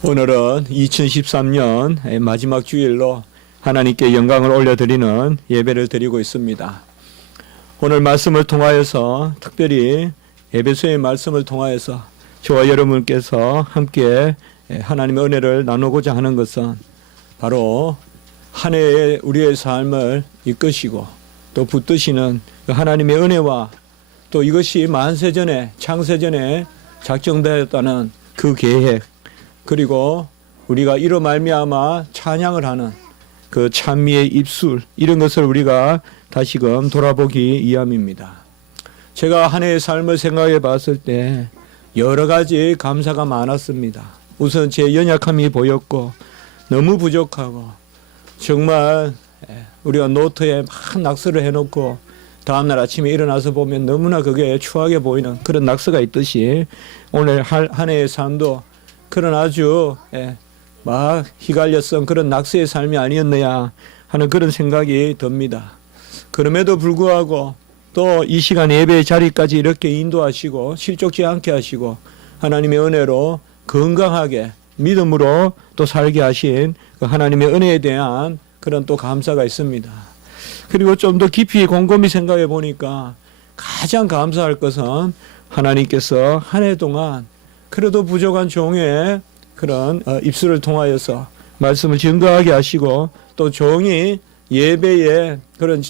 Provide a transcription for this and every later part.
오늘은 2013년 마지막 주일로 하나님께 영광을 올려드리는 예배를 드리고 있습니다. 오늘 말씀을 통하여서 특별히 에베소의 말씀을 통하여서 저와 여러분께서 함께 하나님의 은혜를 나누고자 하는 것은 바로 한 해의 우리의 삶을 이끄시고 또 붙드시는 하나님의 은혜와 또 이것이 만세전에 창세전에 작정되었다는 그 계획, 그리고 우리가 이로 말미암아 찬양을 하는 그 찬미의 입술, 이런 것을 우리가 다시금 돌아보기 위함입니다. 제가 한 해의 삶을 생각해 봤을 때 여러 가지 감사가 많았습니다. 우선 제 연약함이 보였고 너무 부족하고 정말 우리가 노트에 막 낙서를 해놓고 다음날 아침에 일어나서 보면 너무나 그게 추하게 보이는 그런 낙서가 있듯이 오늘 한 해의 삶도 그런 아주 막 휘갈렸던 그런 낙서의 삶이 아니었느냐 하는 그런 생각이 듭니다. 그럼에도 불구하고 또 이 시간 예배의 자리까지 이렇게 인도하시고 실족지 않게 하시고 하나님의 은혜로 건강하게 믿음으로 또 살게 하신 그 하나님의 은혜에 대한 그런 또 감사가 있습니다. 그리고 좀 더 깊이 곰곰이 생각해 보니까 가장 감사할 것은 하나님께서 한 해 동안 그래도 부족한 종의 그런 입술을 통하여서 말씀을 증거하게 하시고 또 종이 예배의 그런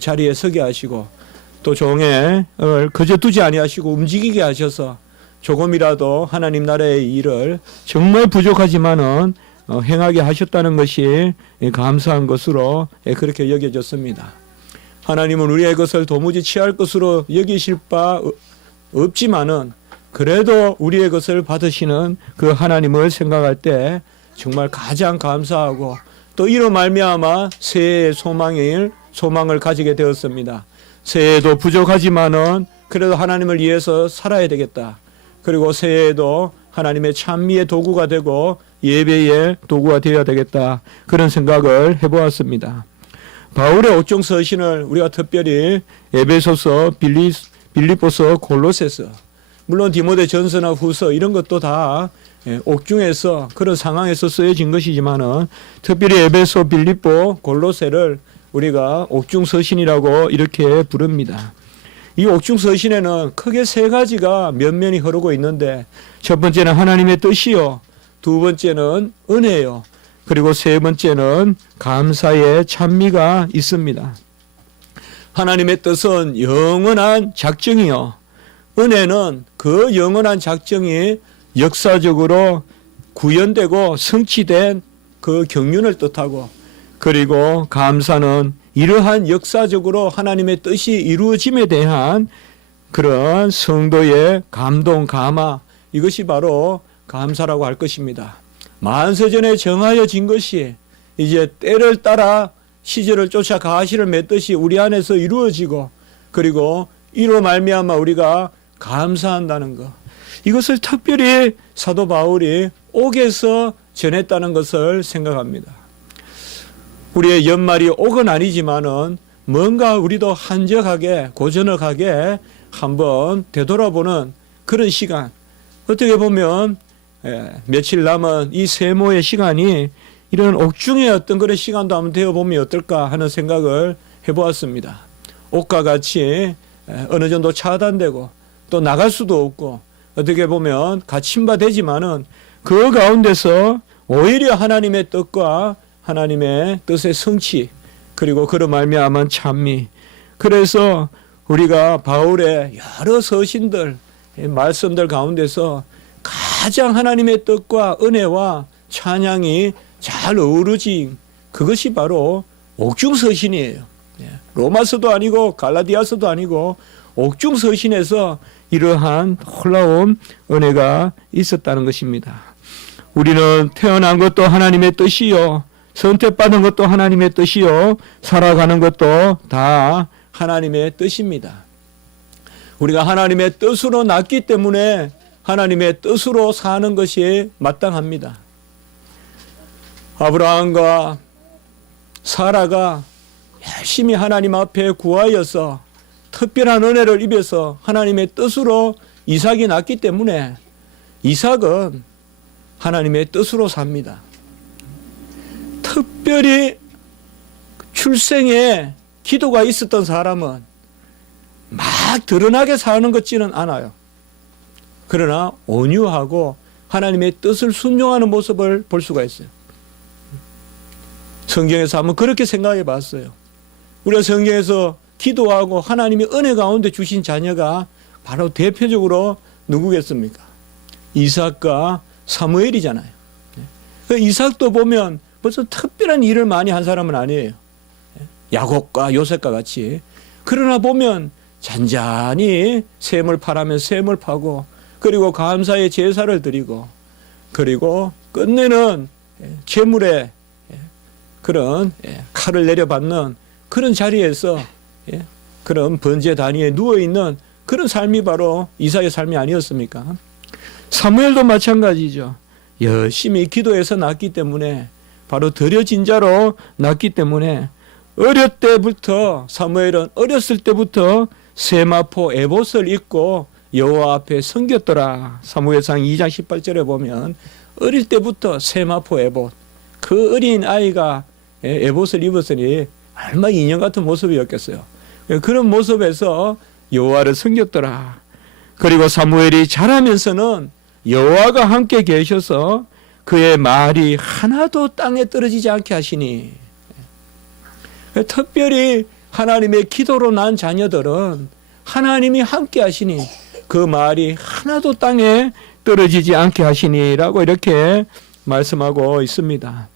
자리에 서게 하시고 또 종을 그저 두지 아니하시고 움직이게 하셔서 조금이라도 하나님 나라의 일을 정말 부족하지만은 행하게 하셨다는 것이 감사한 것으로 그렇게 여겨졌습니다. 하나님은 우리의 것을 도무지 취할 것으로 여기실 바 없지만은 그래도 우리의 것을 받으시는 그 하나님을 생각할 때 정말 가장 감사하고 또 이로 말미암아 새해의 소망을 가지게 되었습니다. 새해에도 부족하지만은 그래도 하나님을 위해서 살아야 되겠다. 그리고 새해에도 하나님의 찬미의 도구가 되고 예배의 도구가 되어야 되겠다. 그런 생각을 해보았습니다. 바울의 옥중 서신을 우리가 특별히 에베소서, 빌립보서, 골로새서, 물론 디모데 전서나 후서 이런 것도 다 옥중에서 그런 상황에서 쓰여진 것이지만은 특별히 에베소, 빌립보, 골로새를 우리가 옥중 서신이라고 이렇게 부릅니다. 이 옥중 서신에는 크게 세 가지가 면면이 흐르고 있는데 첫 번째는 하나님의 뜻이요, 두 번째는 은혜요, 그리고 세 번째는 감사의 찬미가 있습니다. 하나님의 뜻은 영원한 작정이요, 은혜는 그 영원한 작정이 역사적으로 구현되고 성취된 그 경륜을 뜻하고, 그리고 감사는 이러한 역사적으로 하나님의 뜻이 이루어짐에 대한 그런 성도의 감동, 감화, 이것이 바로 감사라고 할 것입니다. 만세전에 정하여진 것이 이제 때를 따라 시절을 쫓아 가시를 맺듯이 우리 안에서 이루어지고, 그리고 이로 말미암아 우리가 감사한다는 것, 이것을 특별히 사도 바울이 옥에서 전했다는 것을 생각합니다. 우리의 연말이 옥은 아니지만은 뭔가 우리도 한적하게 고저넉하게 한번 되돌아보는 그런 시간, 어떻게 보면 며칠 남은 이 세모의 시간이 이런 옥중의 어떤 그런 시간도 한번 되어보면 어떨까 하는 생각을 해보았습니다. 옥과 같이 어느 정도 차단되고 또 나갈 수도 없고 어떻게 보면 갇힌 바 되지만은 그 가운데서 오히려 하나님의 뜻과 하나님의 뜻의 성취, 그리고 그로 말미암은 찬미, 그래서 우리가 바울의 여러 서신들, 말씀들 가운데서 가장 하나님의 뜻과 은혜와 찬양이 잘 어우러진 그것이 바로 옥중 서신이에요. 로마서도 아니고 갈라디아서도 아니고 옥중 서신에서 이러한 놀라운 은혜가 있었다는 것입니다. 우리는 태어난 것도 하나님의 뜻이요, 선택받은 것도 하나님의 뜻이요, 살아가는 것도 다 하나님의 뜻입니다. 우리가 하나님의 뜻으로 났기 때문에 하나님의 뜻으로 사는 것이 마땅합니다. 아브라함과 사라가 열심히 하나님 앞에 구하여서 특별한 은혜를 입어서 하나님의 뜻으로 이삭이 낳기 때문에 이삭은 하나님의 뜻으로 삽니다. 특별히 출생에 기도가 있었던 사람은 막 드러나게 사는 것 같지는 않아요. 그러나 온유하고 하나님의 뜻을 순종하는 모습을 볼 수가 있어요. 성경에서 한번 그렇게 생각해 봤어요. 우리가 성경에서 기도하고 하나님이 은혜 가운데 주신 자녀가 바로 대표적으로 누구겠습니까? 이삭과 사무엘이잖아요. 이삭도 보면 벌써 특별한 일을 많이 한 사람은 아니에요. 야곱과 요셉과 같이. 그러나 보면 잔잔히 샘을 파라면 샘을 파고, 그리고 감사의 제사를 드리고, 그리고 끝내는 재물에 그런 칼을 내려받는 그런 자리에서 그런 번제 단위에 누워있는 그런 삶이 바로 이삭의 삶이 아니었습니까? 사무엘도 마찬가지죠. 열심히 기도해서 낳기 때문에, 바로 드려진 자로 낳기 때문에 어릴 때부터, 사무엘은 어렸을 때부터 세마포 에봇을 입고 여호와 앞에 섬겼더라. 사무엘상 2장 18절에 보면 어릴 때부터 세마포 에봇, 그 어린 아이가 에봇을 입었으니 얼마나 인형 같은 모습이었겠어요. 그런 모습에서 여호와를 섬겼더라. 그리고 사무엘이 자라면서는 여호와가 함께 계셔서 그의 말이 하나도 땅에 떨어지지 않게 하시니, 특별히 하나님의 기도로 난 자녀들은 하나님이 함께 하시니 그 말이 하나도 땅에 떨어지지 않게 하시니라고 이렇게 말씀하고 있습니다.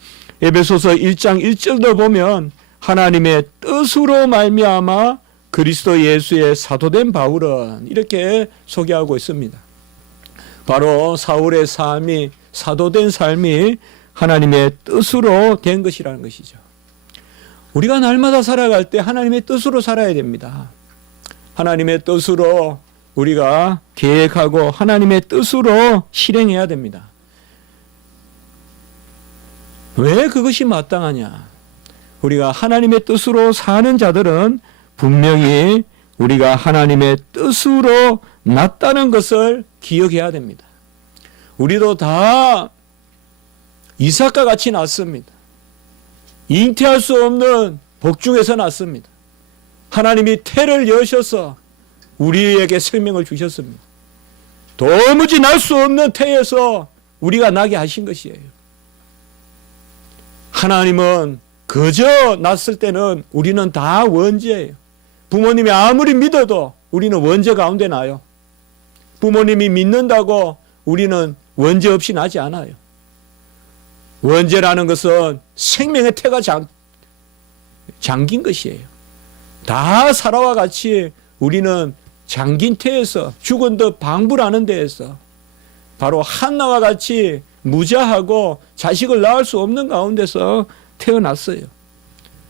에베소서 1장 1절도 보면 하나님의 뜻으로 말미암아 그리스도 예수의 사도된 바울은 이렇게 소개하고 있습니다. 바로 사울의 삶이, 사도된 삶이 하나님의 뜻으로 된 것이라는 것이죠. 우리가 날마다 살아갈 때 하나님의 뜻으로 살아야 됩니다. 하나님의 뜻으로 우리가 계획하고 하나님의 뜻으로 실행해야 됩니다. 왜 그것이 마땅하냐? 우리가 하나님의 뜻으로 사는 자들은 분명히 우리가 하나님의 뜻으로 났다는 것을 기억해야 됩니다. 우리도 다 이삭과 같이 났습니다. 잉태할 수 없는 복중에서 났습니다. 하나님이 태를 여셔서 우리에게 생명을 주셨습니다. 도무지 날 수 없는 태에서 우리가 나게 하신 것이에요. 하나님은 그저 났을 때는 우리는 다 원죄예요. 부모님이 아무리 믿어도 우리는 원죄 가운데 나요. 부모님이 믿는다고 우리는 원죄 없이 나지 않아요. 원죄라는 것은 생명의 태가 잠긴 것이에요. 다 사라와 같이 우리는 잠긴 태에서, 죽은 듯 방불하는 데에서, 바로 한나와 같이 무자하고 자식을 낳을 수 없는 가운데서 태어났어요.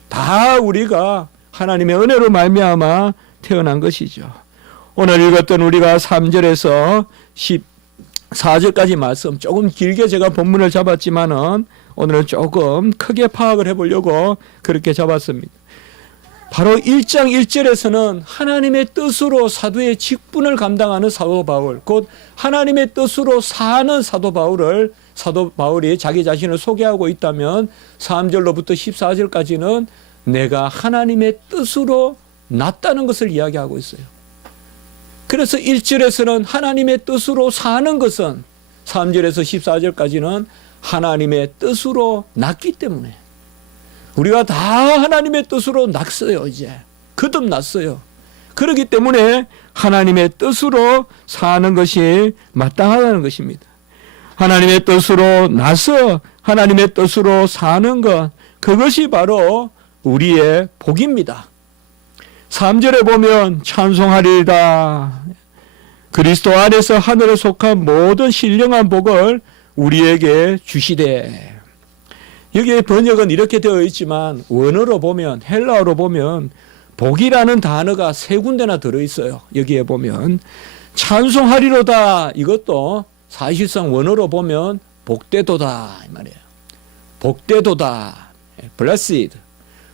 다 우리가 하나님의 은혜로 말미암아 태어난 것이죠. 오늘 읽었던 우리가 3절에서 14절까지 말씀, 조금 길게 제가 본문을 잡았지만은 오늘은 조금 크게 파악을 해보려고 그렇게 잡았습니다. 바로 1장 1절에서는 하나님의 뜻으로 사도의 직분을 감당하는 사도 바울, 곧 하나님의 뜻으로 사는 사도 바울이 자기 자신을 소개하고 있다면 3절로부터 14절까지는 내가 하나님의 뜻으로 났다는 것을 이야기하고 있어요. 그래서 1절에서는 하나님의 뜻으로 사는 것은 3절에서 14절까지는 하나님의 뜻으로 났기 때문에, 우리가 다 하나님의 뜻으로 났어요. 이제 거듭났어요. 그렇기 때문에 하나님의 뜻으로 사는 것이 마땅하다는 것입니다. 하나님의 뜻으로 나서 하나님의 뜻으로 사는 것, 그것이 바로 우리의 복입니다. 3절에 보면 찬송하리이다. 그리스도 안에서 하늘에 속한 모든 신령한 복을 우리에게 주시되. 여기에 번역은 이렇게 되어 있지만 원어로 보면, 헬라어로 보면 복이라는 단어가 3군데나 들어있어요. 여기에 보면 찬송하리로다, 이것도 사실상 원어로 보면 복되도다 이 말이에요. 복되도다, blessed,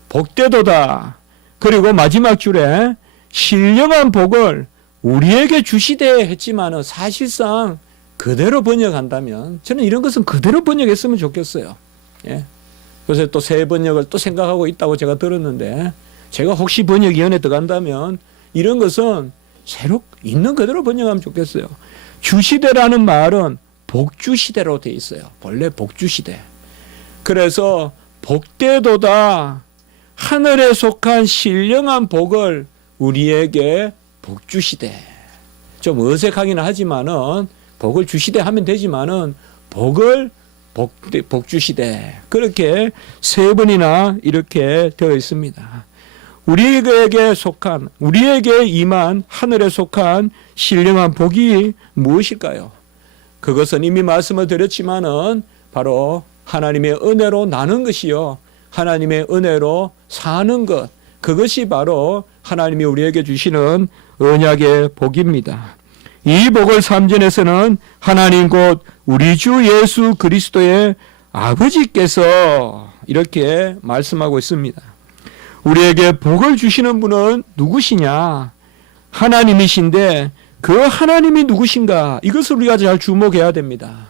복되도다. 그리고 마지막 줄에 신령한 복을 우리에게 주시되 했지만은 사실상 그대로 번역한다면 저는 이런 것은 그대로 번역했으면 좋겠어요. 예. 요새 또 새 번역을 또 생각하고 있다고 제가 들었는데 제가 혹시 번역위원회에 들어간다면 이런 것은 새로 있는 그대로 번역하면 좋겠어요. 주시대라는 말은 복주시대로 돼 있어요. 본래 복주시대. 그래서 복되도다 하늘에 속한 신령한 복을 우리에게 복주시대. 좀 어색하긴 하지만은 복을 주시대 하면 되지만은 복을 복주시대. 그렇게 세 번이나 이렇게 되어 있습니다. 우리에게 임한 하늘에 속한 신령한 복이 무엇일까요? 그것은 이미 말씀을 드렸지만은 바로 하나님의 은혜로 나는 것이요. 하나님의 은혜로 사는 것. 그것이 바로 하나님이 우리에게 주시는 언약의 복입니다. 이 복을 3절에서는 하나님 곧 우리 주 예수 그리스도의 아버지께서 이렇게 말씀하고 있습니다. 우리에게 복을 주시는 분은 누구시냐? 하나님이신데 그 하나님이 누구신가? 이것을 우리가 잘 주목해야 됩니다.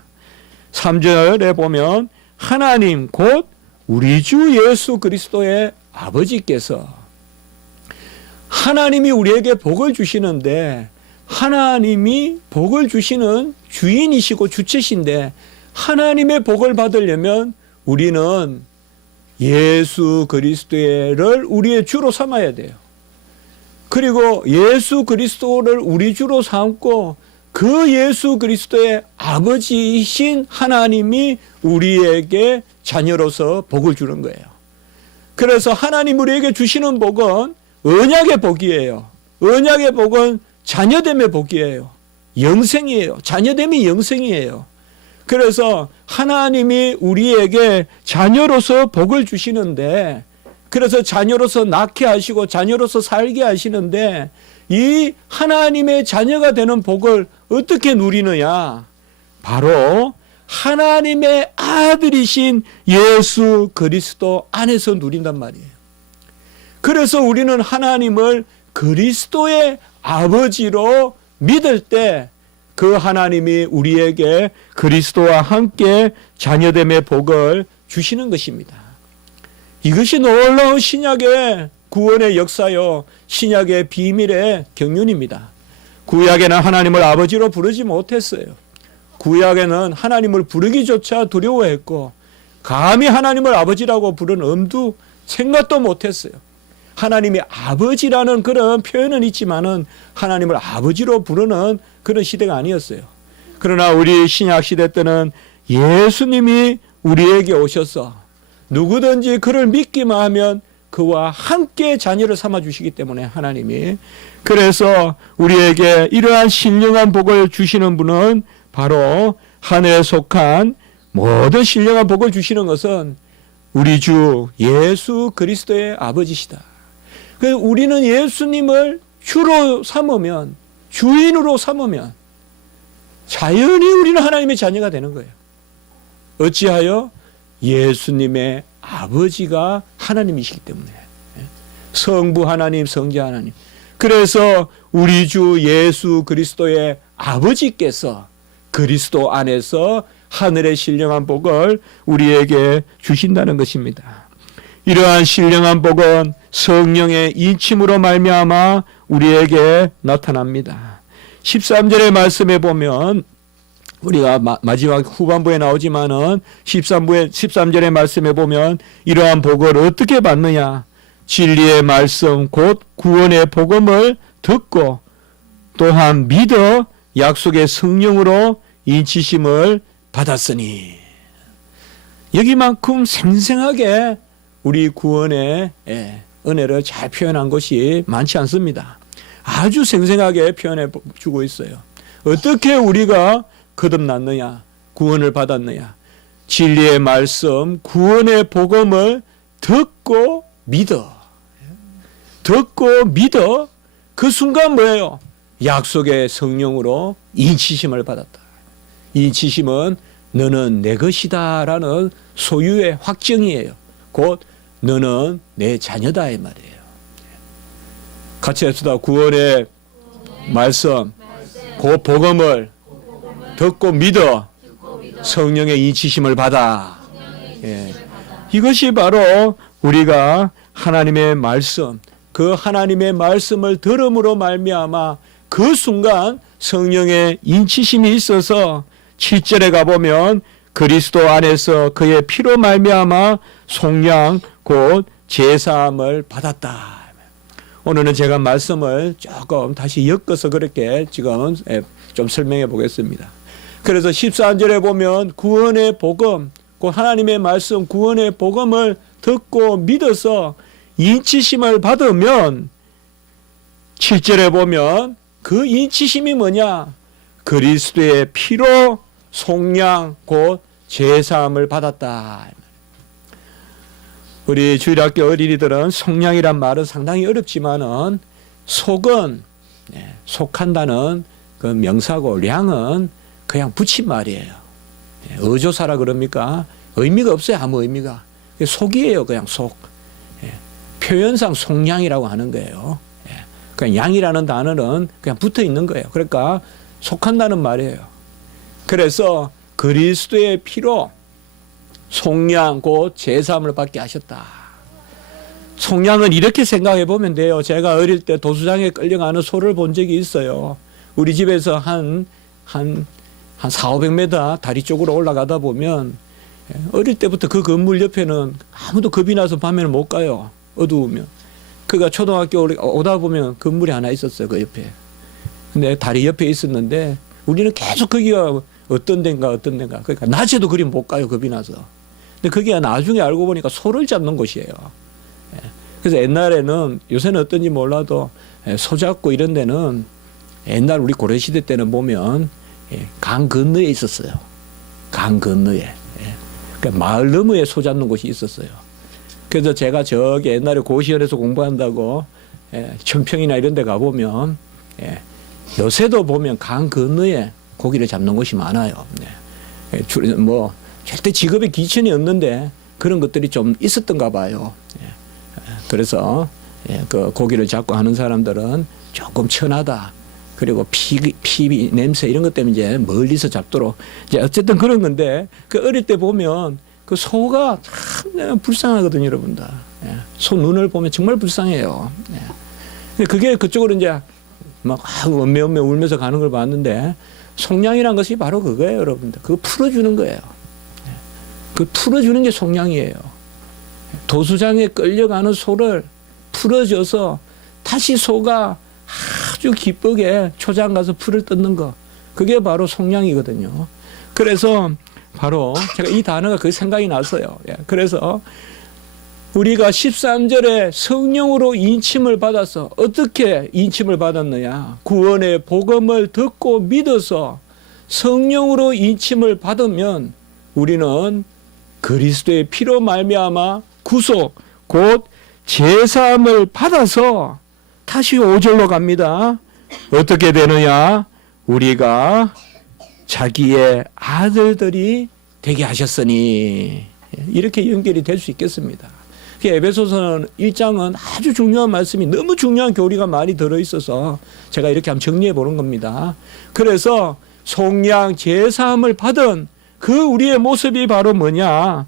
3절에 보면 하나님 곧 우리 주 예수 그리스도의 아버지께서 하나님이 우리에게 복을 주시는데 하나님이 복을 주시는 주인이시고 주체신데 하나님의 복을 받으려면 우리는 예수 그리스도를 우리의 주로 삼아야 돼요. 그리고 예수 그리스도를 우리 주로 삼고 그 예수 그리스도의 아버지이신 하나님이 우리에게 자녀로서 복을 주는 거예요. 그래서 하나님 우리에게 주시는 복은 언약의 복이에요. 언약의 복은 자녀됨의 복이에요. 영생이에요. 자녀됨이 영생이에요. 그래서 하나님이 우리에게 자녀로서 복을 주시는데 그래서 자녀로서 낳게 하시고 자녀로서 살게 하시는데 이 하나님의 자녀가 되는 복을 어떻게 누리느냐? 바로 하나님의 아들이신 예수 그리스도 안에서 누린단 말이에요. 그래서 우리는 하나님을 그리스도의 아버지로 믿을 때 그 하나님이 우리에게 그리스도와 함께 자녀됨의 복을 주시는 것입니다. 이것이 놀라운 신약의 구원의 역사요, 신약의 비밀의 경륜입니다. 구약에는 하나님을 아버지로 부르지 못했어요. 구약에는 하나님을 부르기조차 두려워했고 감히 하나님을 아버지라고 부른 엄두 생각도 못했어요. 하나님이 아버지라는 그런 표현은 있지만은 하나님을 아버지로 부르는 그런 시대가 아니었어요. 그러나 우리 신약 시대 때는 예수님이 우리에게 오셔서 누구든지 그를 믿기만 하면 그와 함께 자녀를 삼아 주시기 때문에 하나님이 그래서 우리에게 이러한 신령한 복을 주시는 분은 바로 하늘에 속한 모든 신령한 복을 주시는 것은 우리 주 예수 그리스도의 아버지시다. 그래서 우리는 예수님을 주로 삼으면 주인으로 삼으면 자연히 우리는 하나님의 자녀가 되는 거예요. 어찌하여? 예수님의 아버지가 하나님이시기 때문에. 성부 하나님, 성자 하나님. 그래서 우리 주 예수 그리스도의 아버지께서 그리스도 안에서 하늘의 신령한 복을 우리에게 주신다는 것입니다. 이러한 신령한 복은 성령의 인침으로 말미암아 우리에게 나타납니다. 13절의 말씀에 보면 우리가 마지막 후반부에 나오지만은 13절의 말씀에 보면 이러한 복을 어떻게 받느냐? 진리의 말씀 곧 구원의 복음을 듣고 또한 믿어 약속의 성령으로 인치심을 받았으니. 여기만큼 생생하게 우리 구원의 은혜를 잘 표현한 것이 많지 않습니다. 아주 생생하게 표현해 주고 있어요. 어떻게 우리가 거듭났느냐, 구원을 받았느냐. 진리의 말씀, 구원의 복음을 듣고 믿어. 그 순간 뭐예요? 약속의 성령으로 인치심을 받았다. 인치심은 너는 내 것이다 라는 소유의 확정이에요. 곧 너는 내 자녀다 이 말이에요. 같이 합시다. 구원의 말씀, 그 복음을 듣고 믿어 성령의 인치심을 받아. 예. 이것이 바로 우리가 하나님의 말씀, 그 하나님의 말씀을 들음으로 말미암아 그 순간 성령의 인치심이 있어서 7절에 가보면 그리스도 안에서 그의 피로 말미암아 속량 곧 제사함을 받았다. 오늘은 제가 말씀을 조금 다시 엮어서 그렇게 지금 좀 설명해 보겠습니다. 그래서 14절에 보면 구원의 복음, 곧 하나님의 말씀 구원의 복음을 듣고 믿어서 인치심을 받으면 7절에 보면 그 인치심이 뭐냐? 그리스도의 피로 속량 곧 제사함을 받았다. 우리 주일학교 어린이들은 속량이란 말은 상당히 어렵지만은 속은 속한다는 그 명사고 량은 그냥 붙임말이에요. 어조사라 그럽니까? 의미가 없어요. 아무 의미가. 속이에요. 그냥 속. 표현상 속량이라고 하는 거예요. 그냥 양이라는 단어는 그냥 붙어 있는 거예요. 그러니까 속한다는 말이에요. 그래서 그리스도의 피로 속량 곧 제사함을 받게 하셨다. 속량은 이렇게 생각해 보면 돼요. 제가 어릴 때 도수장에 끌려가는 소를 본 적이 있어요. 우리 집에서 한 400~500m 다리 쪽으로 올라가다 보면 어릴 때부터 그 건물 옆에는 아무도 겁이 나서 밤에는 못 가요. 어두우면. 그가 초등학교 오다 보면 건물이 하나 있었어요. 그 옆에. 근데 다리 옆에 있었는데 우리는 계속 거기가 어떤 데인가. 그러니까 낮에도 그리 못 가요. 겁이 나서. 근데 그게 나중에 알고 보니까 소를 잡는 곳이에요. 그래서 옛날에는 요새는 어떤지 몰라도 소 잡고 이런 데는 옛날 우리 고려시대 때는 보면 강 건너에 있었어요. 강 건너에. 그러니까 마을 너머에 소 잡는 곳이 있었어요. 그래서 제가 저기 옛날에 고시원에서 공부한다고 청평이나 이런 데 가보면 요새도 보면 강 건너에 고기를 잡는 곳이 많아요. 뭐 절대 직업에 기천이 없는데 그런 것들이 좀 있었던가 봐요. 그래서 그 고기를 잡고 하는 사람들은 조금 천하다. 그리고 피 냄새 이런 것 때문에 이제 멀리서 잡도록 이제 어쨌든 그런 건데 그 어릴 때 보면 그 소가 참 불쌍하거든요, 여러분들. 소 눈을 보면 정말 불쌍해요. 근데 그게 그쪽으로 이제 막 엄매 울면서 가는 걸 봤는데 속량이란 것이 바로 그거예요, 여러분들. 그거 풀어주는 거예요. 그 풀어주는 게 속량이에요. 도수장에 끌려가는 소를 풀어줘서 다시 소가 아주 기쁘게 초장 가서 풀을 뜯는 거. 그게 바로 속량이거든요. 그래서 바로 제가 이 단어가 그 생각이 났어요. 그래서 우리가 13절에 성령으로 인침을 받아서 어떻게 인침을 받았느냐? 구원의 복음을 듣고 믿어서 성령으로 인침을 받으면 우리는 그리스도의 피로 말미암아 구속 곧 제사함을 받아서 다시 5절로 갑니다. 어떻게 되느냐? 우리가 자기의 아들들이 되게 하셨으니 이렇게 연결이 될 수 있겠습니다. 에베소서 1장은 아주 중요한 말씀이 너무 중요한 교리가 많이 들어있어서 제가 이렇게 한번 정리해 보는 겁니다. 그래서 속량 제사함을 받은 그 우리의 모습이 바로 뭐냐?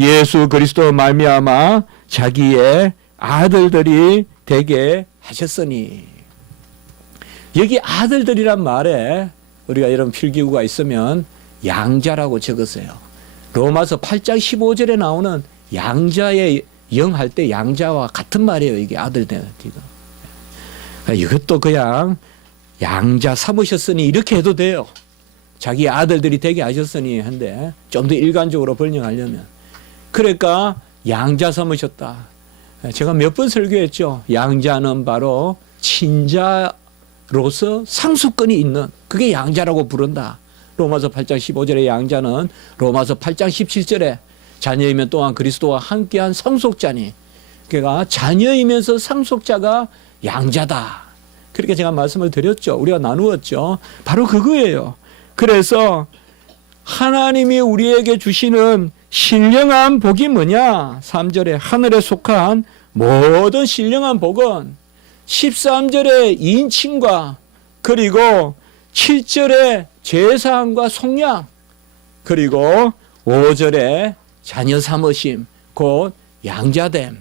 예수 그리스도 말미암아 자기의 아들들이 되게 하셨으니. 여기 아들들이란 말에 우리가 이런 필기구가 있으면 양자라고 적으세요. 로마서 8장 15절에 나오는 양자의 영 할 때 양자와 같은 말이에요. 이게 아들들. 이것도 그냥 양자 삼으셨으니 이렇게 해도 돼요. 자기 아들들이 되게 하셨으니 한데 좀 더 일관적으로 번역하려면. 그러니까 양자 삼으셨다. 제가 몇 번 설교했죠. 양자는 바로 친자로서 상속권이 있는, 그게 양자라고 부른다. 로마서 8장 15절의 양자는 로마서 8장 17절에 자녀이면 또한 그리스도와 함께한 상속자니, 그러니까 자녀이면서 상속자가 양자다. 그렇게 제가 말씀을 드렸죠. 우리가 나누었죠. 바로 그거예요. 그래서 하나님이 우리에게 주시는 신령한 복이 뭐냐? 3절에 하늘에 속한 모든 신령한 복은 13절의 인침과 그리고 7절의 제사함과 속량, 그리고 5절에 자녀 삼으심, 곧 양자됨.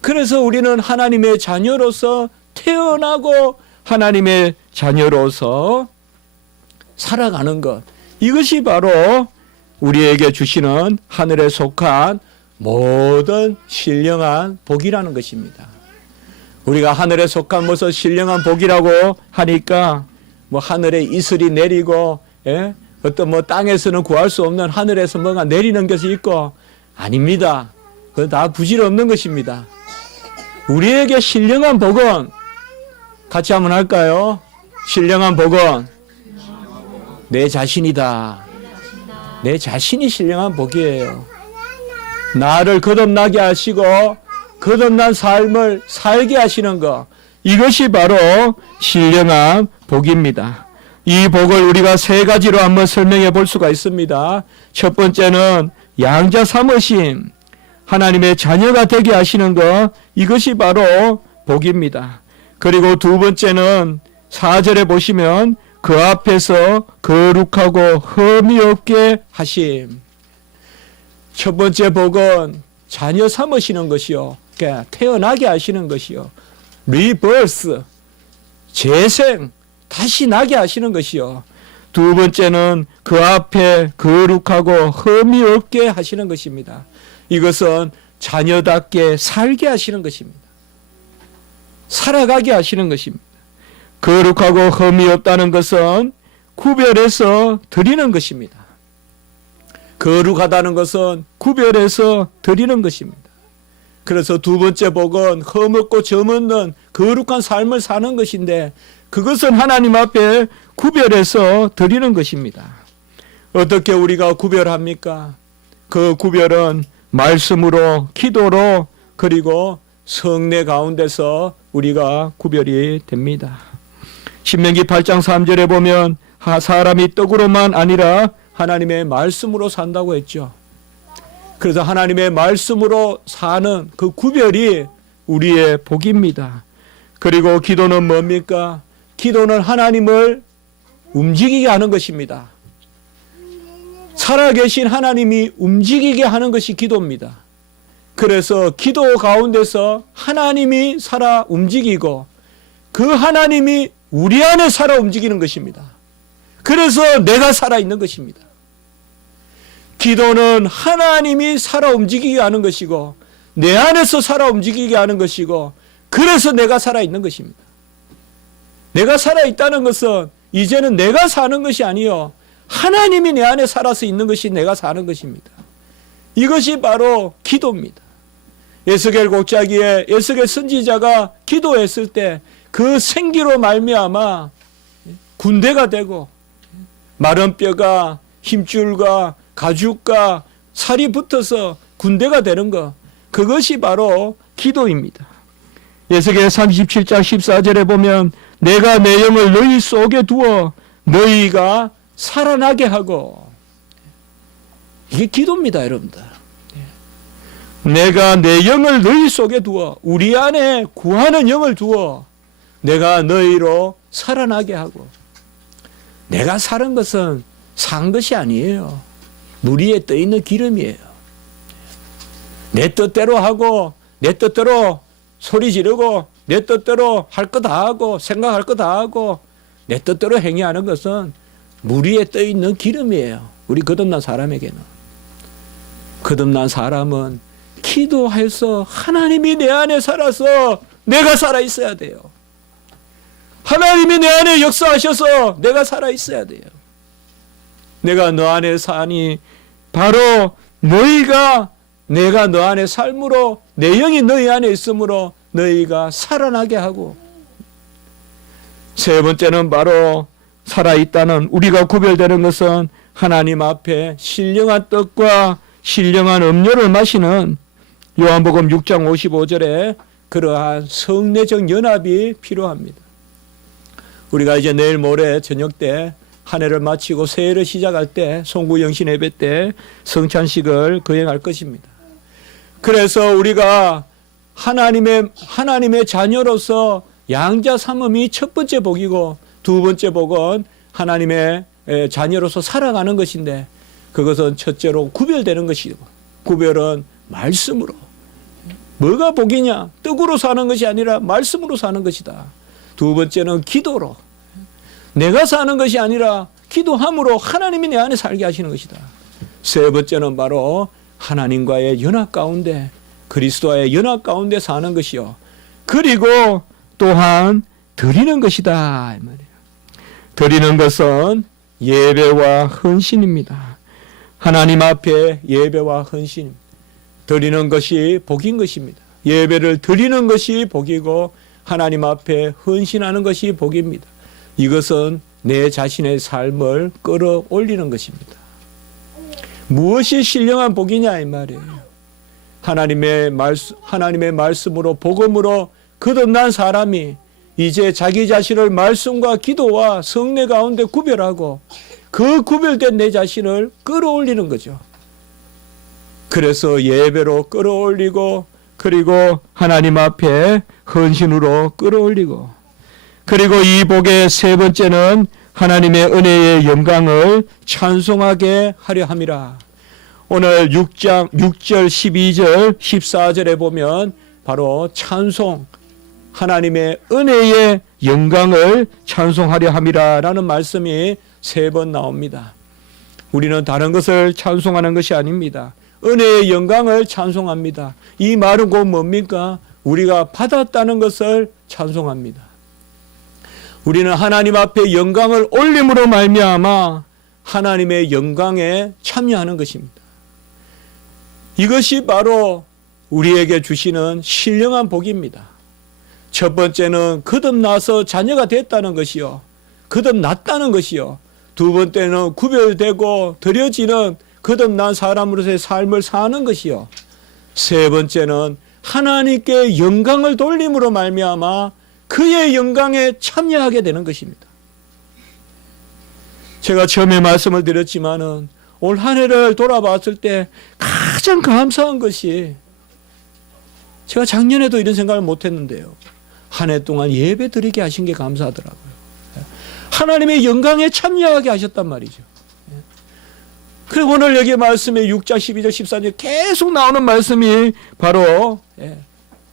그래서 우리는 하나님의 자녀로서 태어나고 하나님의 자녀로서 살아가는 것, 이것이 바로 우리에게 주시는 하늘에 속한 모든 신령한 복이라는 것입니다. 우리가 하늘에 속한 무슨 신령한 복이라고 하니까 뭐 하늘에 이슬이 내리고, 예? 어떤 뭐 땅에서는 구할 수 없는 하늘에서 뭔가 내리는 것이 있고, 아닙니다. 그건 다 부질없는 것입니다. 우리에게 신령한 복은, 같이 한번 할까요? 신령한 복은 내 자신이다. 내 자신이 신령한 복이에요. 나를 거듭나게 하시고 거듭난 삶을 살게 하시는 것, 이것이 바로 신령한 복입니다. 이 복을 우리가 세 가지로 한번 설명해 볼 수가 있습니다. 첫 번째는 양자 삼으심, 하나님의 자녀가 되게 하시는 것, 이것이 바로 복입니다. 그리고 두 번째는 4절에 보시면 그 앞에서 거룩하고 흠이 없게 하심. 첫 번째 복은 자녀 삼으시는 것이요, 그러니까 태어나게 하시는 것이요, 리버스, 재생, 다시 나게 하시는 것이요. 두 번째는 그 앞에 거룩하고 흠이 없게 하시는 것입니다. 이것은 자녀답게 살게 하시는 것입니다. 살아가게 하시는 것입니다. 거룩하고 흠이 없다는 것은 구별해서 드리는 것입니다. 거룩하다는 것은 구별해서 드리는 것입니다. 그래서 두 번째 복은 흠없고 점없는 거룩한 삶을 사는 것인데, 그것은 하나님 앞에 구별해서 드리는 것입니다. 어떻게 우리가 구별합니까? 그 구별은 말씀으로, 기도로, 그리고 성례 가운데서 우리가 구별이 됩니다. 신명기 8장 3절에 보면 사람이 떡으로만 아니라 하나님의 말씀으로 산다고 했죠. 그래서 하나님의 말씀으로 사는 그 구별이 우리의 복입니다. 그리고 기도는 뭡니까? 기도는 하나님을 움직이게 하는 것입니다. 살아계신 하나님이 움직이게 하는 것이 기도입니다. 그래서 기도 가운데서 하나님이 살아 움직이고 그 하나님이 우리 안에 살아 움직이는 것입니다. 그래서 내가 살아있는 것입니다. 기도는 하나님이 살아 움직이게 하는 것이고 내 안에서 살아 움직이게 하는 것이고, 그래서 내가 살아있는 것입니다. 내가 살아있다는 것은 이제는 내가 사는 것이 아니요, 하나님이 내 안에 살아서 있는 것이 내가 사는 것입니다. 이것이 바로 기도입니다. 에스겔 곡자기에 에스겔 선지자가 기도했을 때 그 생기로 말미암아 군대가 되고 마른 뼈가 힘줄과 가죽과 살이 붙어서 군대가 되는 것, 그것이 바로 기도입니다. 에스겔 37장 14절에 보면 내가 내 영을 너희 속에 두어 너희가 살아나게 하고, 이게 기도입니다, 여러분들. 내가 내 영을 너희 속에 두어, 우리 안에 구하는 영을 두어 내가 너희로 살아나게 하고. 내가 사는 것은 산 것이 아니에요. 물 위에 떠 있는 기름이에요. 내 뜻대로 하고 내 뜻대로 소리 지르고 내 뜻대로 할 거 다 하고 생각할 거 다 하고 내 뜻대로 행위하는 것은 물 위에 떠 있는 기름이에요. 우리 거듭난 사람에게는. 거듭난 사람은 기도해서 하나님이 내 안에 살아서 내가 살아 있어야 돼요. 하나님이 내 안에 역사하셔서 내가 살아 있어야 돼요. 내가 너 안에 사니 바로 너희가, 내가 너 안에 삶으로 내 영이 너희 안에 있으므로 너희가 살아나게 하고. 세 번째는 바로 살아있다는, 우리가 구별되는 것은 하나님 앞에 신령한 떡과 신령한 음료를 마시는 요한복음 6장 55절에 그러한 성례적 연합이 필요합니다. 우리가 이제 내일 모레 저녁 때 한 해를 마치고 새해를 시작할 때 송구 영신 예배 때 성찬식을 거행할 것입니다. 그래서 우리가 하나님의 자녀로서 양자 삼음이 첫 번째 복이고, 두 번째 복은 하나님의 자녀로서 살아가는 것인데 그것은 첫째로 구별되는 것이고 구별은 말씀으로. 뭐가 복이냐? 떡으로 사는 것이 아니라 말씀으로 사는 것이다. 두 번째는 기도로. 내가 사는 것이 아니라 기도함으로 하나님이 내 안에 살게 하시는 것이다. 세 번째는 바로 하나님과의 연합 가운데 그리스도와의 연합 가운데 사는 것이요. 그리고 또한 드리는 것이다. 이 말이에요. 드리는 것은 예배와 헌신입니다. 하나님 앞에 예배와 헌신. 드리는 것이 복인 것입니다. 예배를 드리는 것이 복이고 하나님 앞에 헌신하는 것이 복입니다. 이것은 내 자신의 삶을 끌어올리는 것입니다. 무엇이 신령한 복이냐 이 말이에요. 하나님의 말씀으로 복음으로 거듭난 사람이 이제 자기 자신을 말씀과 기도와 성례 가운데 구별하고 그 구별된 내 자신을 끌어올리는 거죠. 그래서 예배로 끌어올리고 그리고 하나님 앞에 헌신으로 끌어올리고 그리고 이 복의 세 번째는 하나님의 은혜의 영광을 찬송하게 하려 함이라. 오늘 6장 6절 12절 14절에 보면 바로 찬송 하나님의 은혜의 영광을 찬송하려 함이라라는 말씀이 세 번 나옵니다. 우리는 다른 것을 찬송하는 것이 아닙니다. 은혜의 영광을 찬송합니다. 이 말은 곧 뭡니까? 우리가 받았다는 것을 찬송합니다. 우리는 하나님 앞에 영광을 올림으로 말미암아 하나님의 영광에 참여하는 것입니다. 이것이 바로 우리에게 주시는 신령한 복입니다. 첫 번째는 거듭나서 자녀가 됐다는 것이요. 거듭났다는 것이요. 두 번째는 구별되고 드려지는 거듭난 사람으로서의 삶을 사는 것이요. 세 번째는 하나님께 영광을 돌림으로 말미암아 그의 영광에 참여하게 되는 것입니다. 제가 처음에 말씀을 드렸지만은 올 한 해를 돌아봤을 때 가장 감사한 것이 제가 작년에도 이런 생각을 못했는데요. 한 해 동안 예배 드리게 하신 게 감사하더라고요. 하나님의 영광에 참여하게 하셨단 말이죠. 그리고 오늘 여기 말씀에 6장 12절 14절 계속 나오는 말씀이 바로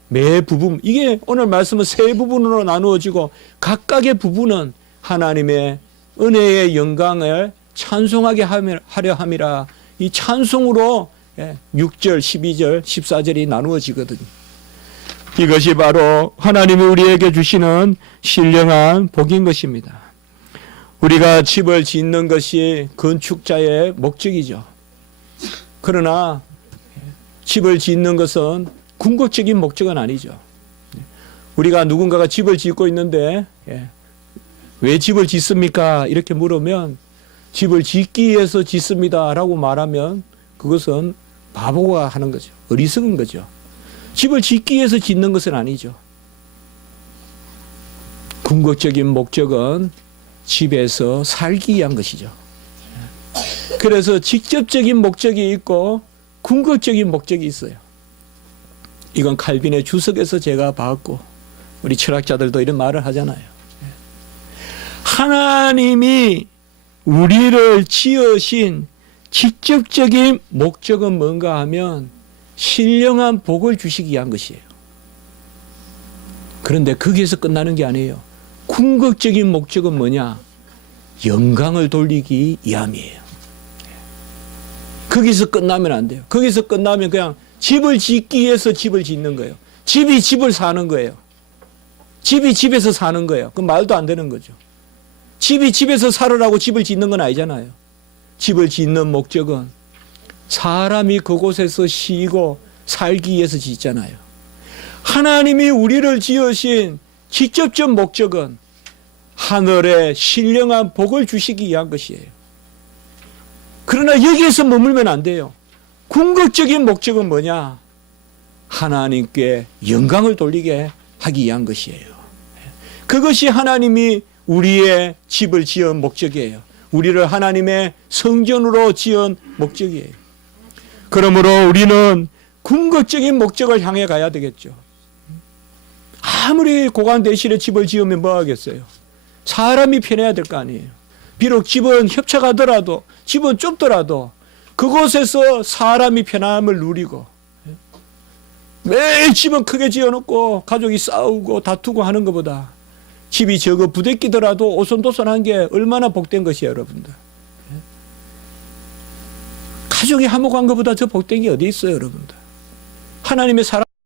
매 부분, 이게 오늘 말씀은 세 부분으로 나누어지고 각각의 부분은 하나님의 은혜의 영광을 찬송하게 하려 함이라. 이 찬송으로 6절 12절 14절이 나누어지거든요. 이것이 바로 하나님이 우리에게 주시는 신령한 복인 것입니다. 우리가 집을 짓는 것이 건축자의 목적이죠. 그러나 집을 짓는 것은 궁극적인 목적은 아니죠. 우리가 누군가가 집을 짓고 있는데 왜 집을 짓습니까? 이렇게 물으면 집을 짓기 위해서 짓습니다 라고 말하면 그것은 바보가 하는 거죠. 어리석은 거죠. 집을 짓기 위해서 짓는 것은 아니죠. 궁극적인 목적은 집에서 살기 위한 것이죠. 그래서 직접적인 목적이 있고 궁극적인 목적이 있어요. 이건 칼빈의 주석에서 제가 봤고 우리 철학자들도 이런 말을 하잖아요. 하나님이 우리를 지으신 직접적인 목적은 뭔가 하면 신령한 복을 주시기 위한 것이에요. 그런데 거기에서 끝나는 게 아니에요. 궁극적인 목적은 뭐냐? 영광을 돌리기 위함이에요. 거기서 끝나면 안 돼요. 거기서 끝나면 그냥 집을 짓기 위해서 집을 짓는 거예요. 집이 집을 사는 거예요. 집이 집에서 사는 거예요. 그 말도 안 되는 거죠. 집이 집에서 살으라고 집을 짓는 건 아니잖아요. 집을 짓는 목적은 사람이 그곳에서 쉬고 살기 위해서 짓잖아요. 하나님이 우리를 지으신 직접적 목적은 하늘에 신령한 복을 주시기 위한 것이에요. 그러나 여기에서 머물면 안 돼요. 궁극적인 목적은 뭐냐? 하나님께 영광을 돌리게 하기 위한 것이에요. 그것이 하나님이 우리의 집을 지은 목적이에요. 우리를 하나님의 성전으로 지은 목적이에요. 그러므로 우리는 궁극적인 목적을 향해 가야 되겠죠. 아무리 고관 대실에 집을 지으면 뭐 하겠어요? 사람이 편해야 될 거 아니에요. 비록 집은 협착하더라도, 집은 좁더라도 그곳에서 사람이 편함을 누리고, 매일 집은 크게 지어놓고 가족이 싸우고 다투고 하는 것보다 집이 적어 부대끼더라도 오손도손한 게 얼마나 복된 것이에요, 여러분들. 가족이 화목한 것보다 더 복된 게 어디 있어요, 여러분들. 하나님의 사랑